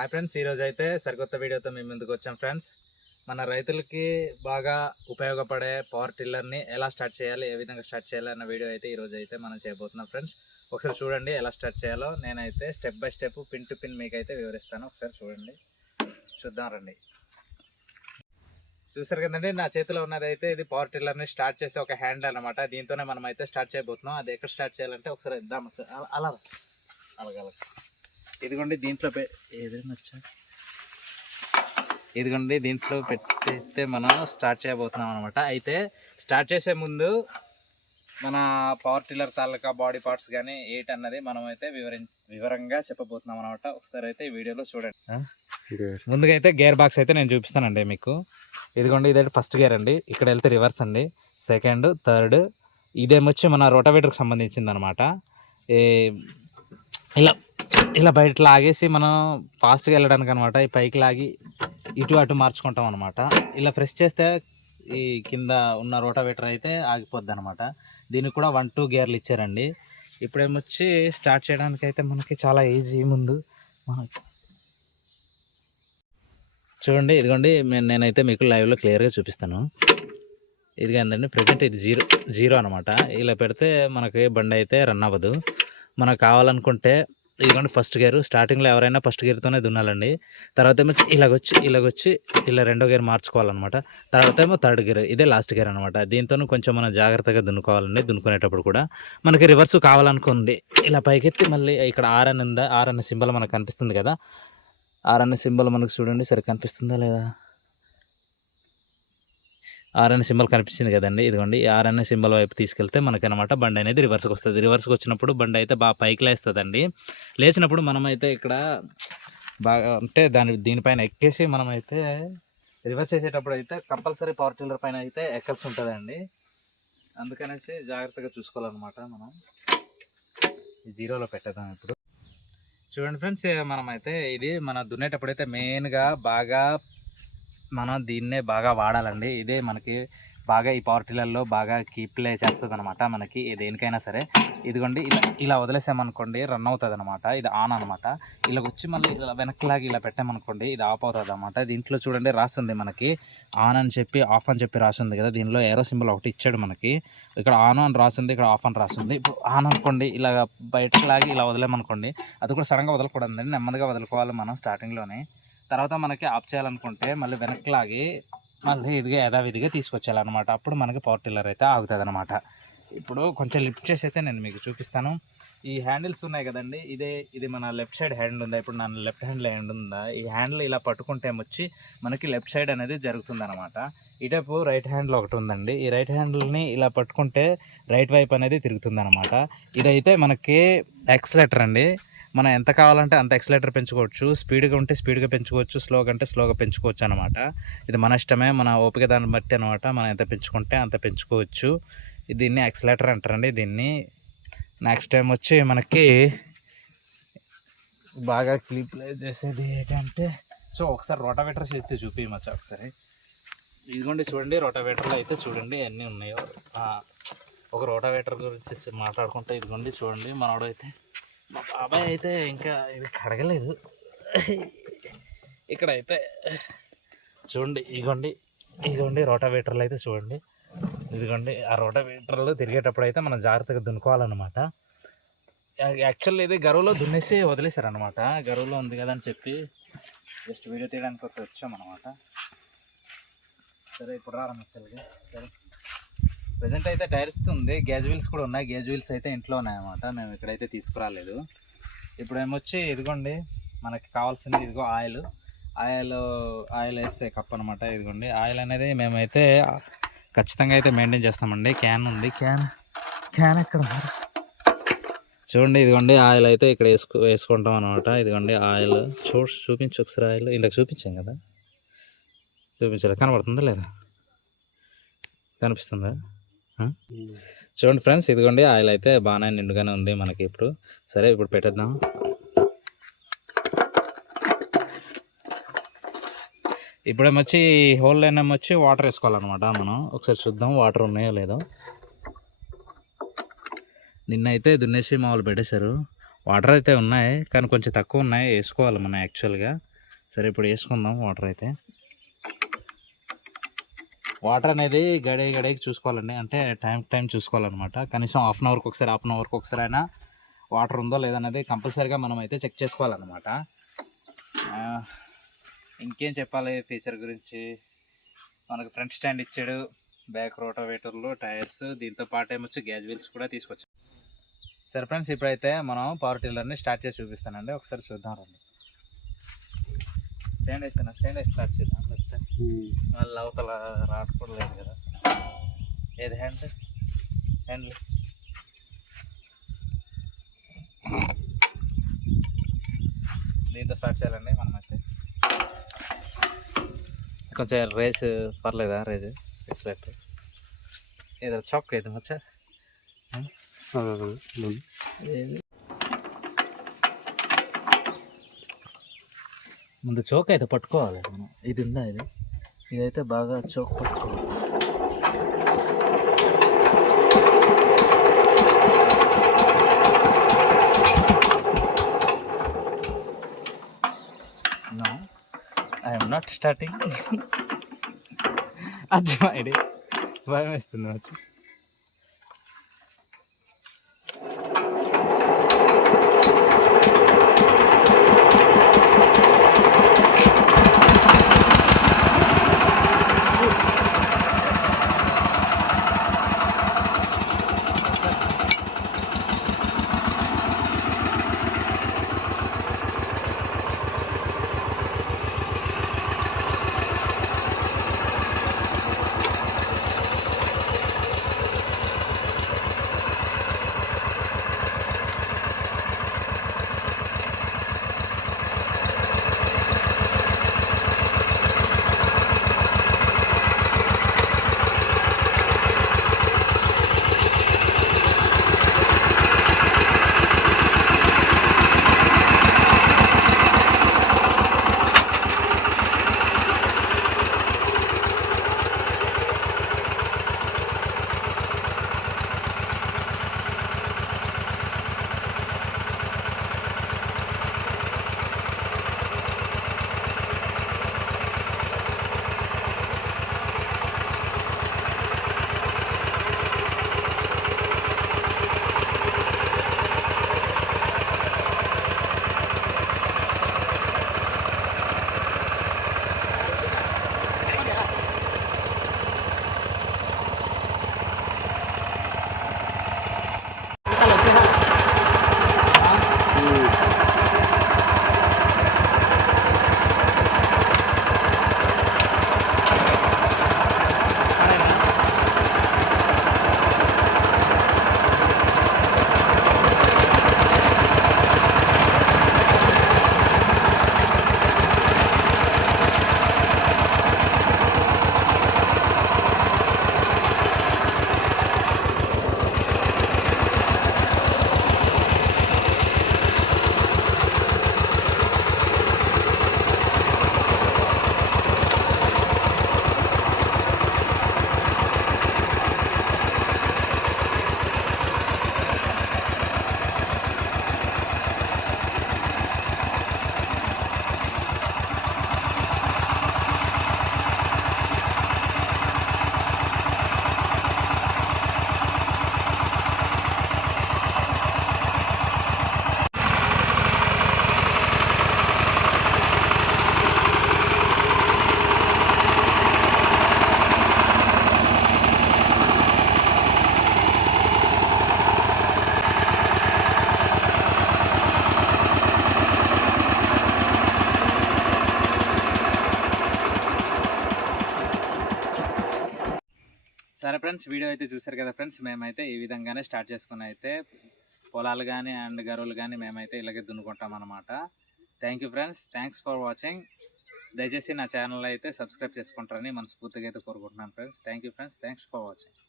Hi friends, ఈరోజు అయితే సరికొత్త వీడియోతో మేము ముందుకు వచ్చాం ఫ్రెండ్స్. మన రైతులకి బాగా ఉపయోగపడే పవర్ టిల్లర్ని ఎలా స్టార్ట్ చేయాలి, ఏ విధంగా స్టార్ట్ చేయాలి అన్న వీడియో అయితే ఈరోజు అయితే మనం చేయబోతున్నాం ఫ్రెండ్స్. ఒకసారి చూడండి ఎలా స్టార్ట్ చేయాలో. నేనైతే step by step pin to pin మీకైతే వివరిస్తాను. ఒకసారి చూడండి, చూద్దాం రండి. చూసారు కదండి, నా చేతిలో ఉన్నది అయితే ఇది పవర్ టిల్లర్ని స్టార్ట్ చేసే ఒక హ్యాండ్ అనమాట. దీంతోనే మనం అయితే స్టార్ట్ చేయబోతున్నాం. అది ఎక్కడ స్టార్ట్ చేయాలంటే ఒకసారి ఇద్దాం. అలా అలాగ ఇదిగోండి, దీంట్లో ఇదిగోండి దీంట్లో పెట్టేస్తే మనం స్టార్ట్ చేయబోతున్నాం అనమాట. అయితే స్టార్ట్ చేసే ముందు మన పవర్ టిల్లర్ తాలూకా బాడీ పార్ట్స్ కానీ ఏంటి అన్నది మనం అయితే వివరంగా చెప్పబోతున్నాం అనమాట. ఒకసారి అయితే ఈ వీడియోలో చూడండి. ముందుగా అయితే గేర్ బాక్స్ అయితే నేను చూపిస్తానండి మీకు. ఇదిగోండి, ఇదైతే ఫస్ట్ గేర్ అండి. ఇక్కడ వెళ్తే రివర్స్ అండి, సెకండ్, థర్డ్. ఇదేమొచ్చి మన రోటావేటర్కి సంబంధించింది అనమాట. ఇలా బయట లాగేసి మనం ఫాస్ట్గా వెళ్ళడానికి అనమాట. ఈ పైకి లాగి ఇటు అటు మార్చుకుంటాం అనమాట. ఇలా ప్రెస్ చేస్తే ఈ కింద ఉన్న రోటావేటర్ అయితే ఆగిపోద్ది అనమాట. దీనికి కూడా 1-2 గేర్లు ఇచ్చారండి. ఇప్పుడేమొచ్చి స్టార్ట్ చేయడానికి అయితే మనకి చాలా ఈజీ. ముందు చూడండి, ఇదిగోండి నేనైతే మీకు లైవ్లో క్లియర్గా చూపిస్తాను. ఇది ఏంటండి, ప్రజెంట్ ఇది జీరో అనమాట. ఇలా పెడితే మనకి బండి అయితే రన్ అవ్వదు. మనకు కావాలనుకుంటే ఇదిగోండి ఫస్ట్ గేర్. స్టార్టింగ్లో ఎవరైనా ఫస్ట్ గేర్తోనే దున్నాలండి. తర్వాత ఏమో ఇలాగొచ్చి ఇలా రెండో గేర్ మార్చుకోవాలన్నమాట. తర్వాత ఏమో థర్డ్ గేర్, ఇదే లాస్ట్ గేర్ అనమాట. దీంతో కొంచెం మనం జాగ్రత్తగా దున్నుకోవాలండి. దున్నుకునేటప్పుడు కూడా మనకి రివర్స్ కావాలనుకోండి, ఇలా పైకెత్తి మళ్ళీ ఇక్కడ ఆర్ అనే సింబల్ మనకు కనిపిస్తుంది కదా. ఆర్ అనే సింబల్ మనకు చూడండి, సరే కనిపిస్తుందా లేదా? ఆర్ అనే సింబల్ కనిపించింది కదండి. ఇదిగోండి, ఆర్ అనే సింబల్ వైపు తీసుకెళ్తే మనకనమాట బండి అనేది రివర్స్కి వస్తుంది. రివర్స్కి వచ్చినప్పుడు బండి అయితే బాగా పైకి లేస్తుందండి. లేచినప్పుడు మనమైతే ఇక్కడ బాగా అంటే దీనిపైన ఎక్కేసి మనమైతే రివర్స్ చేసేటప్పుడు అయితే కంపల్సరీ పవర్ టిల్లర్ పైన అయితే ఎక్కాల్సి ఉంటుందండి. అందుకనేసి జాగ్రత్తగా చూసుకోవాలన్నమాట. మనం ఈ జీరోలో పెట్టేద్దాం ఇప్పుడు. చూడండి ఫ్రెండ్స్, మనమైతే ఇది మన దున్నేటప్పుడు అయితే మెయిన్గా బాగా మనం దీన్నే బాగా వాడాలండి. ఇదే మనకి బాగా ఈ పవర్ టిల్లర్లో బాగా కీప్లే చేస్తుంది అనమాట. మనకి దేనికైనా సరే ఇదిగోండి, ఇలా వదిలేసామనుకోండి రన్ అవుతుంది అనమాట. ఇది ఆన్ అనమాట. ఇలా వచ్చి మళ్ళీ ఇలా వెనక్కిలాగి ఇలా పెట్టామనుకోండి ఇది ఆఫ్ అవుతుంది అనమాట. దీంట్లో చూడండి రాస్తుంది మనకి ఆన్ అని చెప్పి, ఆఫ్ అని చెప్పి రాస్తుంది కదా. దీనిలో ఏరో సింబల్ ఒకటి ఇచ్చాడు మనకి. ఇక్కడ ఆన్ అని రాస్తుంది, ఇక్కడ ఆఫ్ అని రాస్తుంది. ఇప్పుడు ఆన్ అనుకోండి, ఇలా బయటకు లాగి ఇలా వదిలేమనుకోండి, అది కూడా సడన్గా వదలకూడదండి, నెమ్మదిగా వదులుకోవాలి మనం స్టార్టింగ్లోనే. తర్వాత మనకి ఆఫ్ చేయాలనుకుంటే మళ్ళీ వెనక్కి లాగి మళ్ళీ ఇదిగా యథావిధిగా తీసుకొచ్చేయాలన్నమాట. అప్పుడు మనకి పవర్ టిల్లర్ అయితే ఆగుతుంది అనమాట. ఇప్పుడు కొంచెం లిఫ్ట్ చేసి అయితే నేను మీకు చూపిస్తాను. ఈ హ్యాండిల్స్ ఉన్నాయి కదండి, ఇది మన లెఫ్ట్ సైడ్ హ్యాండ్ ఉందా, ఇప్పుడు నా లెఫ్ట్ హ్యాండ్లో హ్యాండ్ ఉందా, ఈ హ్యాండిల్ ఇలా పట్టుకుంటే వచ్చి మనకి లెఫ్ట్ సైడ్ అనేది జరుగుతుంది అనమాట. ఇటేపు రైట్ హ్యాండ్లో ఒకటి ఉందండి. ఈ రైట్ హ్యాండిల్ని ఇలా పట్టుకుంటే రైట్ వైపు అనేది తిరుగుతుంది అనమాట. ఇదైతే మనకి యాక్సిలేటర్ అండి. మనం ఎంత కావాలంటే అంత యాక్సిలేటర్ పెంచుకోవచ్చు. స్పీడ్గా ఉంటే స్పీడ్గా పెంచుకోవచ్చు, స్లోగా అంటే స్లోగా పెంచుకోవచ్చు అనమాట. ఇది మన ఇష్టమే, మన ఓపిక దాన్ని బట్టి అనమాట. మనం ఎంత పెంచుకుంటే అంత పెంచుకోవచ్చు. దీన్ని యాక్సిలేటర్ అంటారండి. దీన్ని నెక్స్ట్ టైం వచ్చి మనకి బాగా క్లిప్లే చేసేది ఏంటంటే, సో ఒకసారి రోటావేటర్ చేస్తే చూపించమచ్చా ఒకసారి. ఇదిగోండి చూడండి, రోటావేటర్లో అయితే చూడండి అన్నీ ఉన్నాయో. ఒక రోటావేటర్ గురించి మాట్లాడుకుంటే ఇదిగోండి చూడండి, మనోడు అయితే మా బాబాయ్ అయితే ఇంకా ఇది కడగలేదు. ఇక్కడైతే చూడండి, ఇదిగోండి రోటావేటర్లు అయితే చూడండి. ఇదిగోండి ఆ రోటావేటర్లు తిరిగేటప్పుడు అయితే మనం జాగ్రత్తగా దున్నుకోవాలన్నమాట. యాక్చువల్లీ ఇది గరువులో దున్నేసి వదిలేశారనమాట. గరువులో ఉంది కదా అని చెప్పి జస్ట్ వీడియో తీయడానికి ఒకటి వచ్చామన్నమాట. సరే ఇప్పుడు రారమ్మగా. సరే ప్రజెంట్ అయితే టైర్స్ ఉంది, గేజ్ వీల్స్ కూడా ఉన్నాయి. గేజ్ వీల్స్ అయితే ఇంట్లో ఉన్నాయన్నమాట, మేము ఇక్కడైతే తీసుకురాలేదు. ఇప్పుడు ఏమొచ్చి ఇదిగోండి మనకి కావాల్సింది ఇదిగో ఆయిల్ వేసే కప్ అనమాట. ఇదిగోండి ఆయిల్ అనేది మేమైతే ఖచ్చితంగా అయితే మెయింటైన్ చేస్తామండి. క్యాన్ ఉంది, క్యాన్ ఎక్కడ చూడండి. ఇదిగోండి ఆయిల్ అయితే ఇక్కడ వేసుకుంటాం అనమాట. ఇదిగోండి ఆయిల్ చూపించు ఒకసారి. ఆయిల్ ఇందాక చూపించాం కదా, చూపించాలి, కనబడుతుందా లేదా, కనిపిస్తుందా? చూడండి ఫ్రెండ్స్, ఇదిగోండి ఆయిల్ అయితే బాగానే నిండుగానే ఉంది మనకి ఇప్పుడు. సరే ఇప్పుడు పెట్టేద్దాం. ఇప్పుడేమొచ్చి హోల్ లైన్ ఏమొచ్చి వాటర్ వేసుకోవాలన్నమాట. మనం ఒకసారి చూద్దాం వాటర్ ఉన్నాయో లేదో. నిన్నైతే దున్నేసి మామూలు పెట్టేశారు, వాటర్ అయితే ఉన్నాయి కానీ కొంచెం తక్కువ ఉన్నాయి, వేసుకోవాలి మనం యాక్చువల్గా. సరే ఇప్పుడు వేసుకుందాం వాటర్ అయితే. వాటర్ అనేది గడికి చూసుకోవాలండి, అంటే టైం చూసుకోవాలన్నమాట. కనీసం హాఫ్ అన్ అవర్కి ఒకసారి అయినా వాటర్ ఉందో లేదనేది కంపల్సరీగా మనం అయితే చెక్ చేసుకోవాలన్నమాట. ఇంకేం చెప్పాలి ఫీచర్ గురించి, మనకు ఫ్రంట్ స్టాండ్ ఇచ్చాడు, బ్యాక్ రోటావేటర్లు, టైర్స్, దీంతో పాటు ఏమొచ్చి గ్యాజ్ వీల్స్ కూడా తీసుకొచ్చాం. సరే ఫ్రెండ్స్, ఇప్పుడైతే మనం పవర్ టిల్లర్ని స్టార్ట్ చేసి చూపిస్తానండి, ఒకసారి చూద్దాం రండి. స్టాండ్ వేసి స్టార్ట్ చేద్దాం. మళ్ళీ అవతల రాట్ కూడా లేదు కదా. ఏది హ్యాండిల్ దీంతో స్టార్ట్ చేయాలండి మనమైతే. కొంచెం రేస్ పర్లేదా? Race excellent. ఏదో చౌక్ అయితే మచ్చా ముందు చౌక్ అయితే పట్టుకోవాలి మనం. ఇది ఉందా? ఇదైతే బాగా చౌక్ పట్టుకోవాలి. I'm not starting. అర్థమైంది, భయం వేస్తుంది వచ్చి. సరే ఫ్రెండ్స్, వీడియో అయితే చూసారు కదా ఫ్రెండ్స్. మేమైతే ఈ విధంగానే స్టార్ట్ చేసుకుని అయితే పొలాలు కానీ అండ్ గరువులు కానీ మేమైతే ఇలాగే దున్నుకుంటాం అన్నమాట. Thank you friends, thanks for watching. దయచేసి నా ఛానల్ అయితే సబ్స్క్రైబ్ చేసుకుంటారని మనస్ఫూర్తిగా అయితే కోరుకుంటున్నాను friends. Thank you friends, thanks for watching.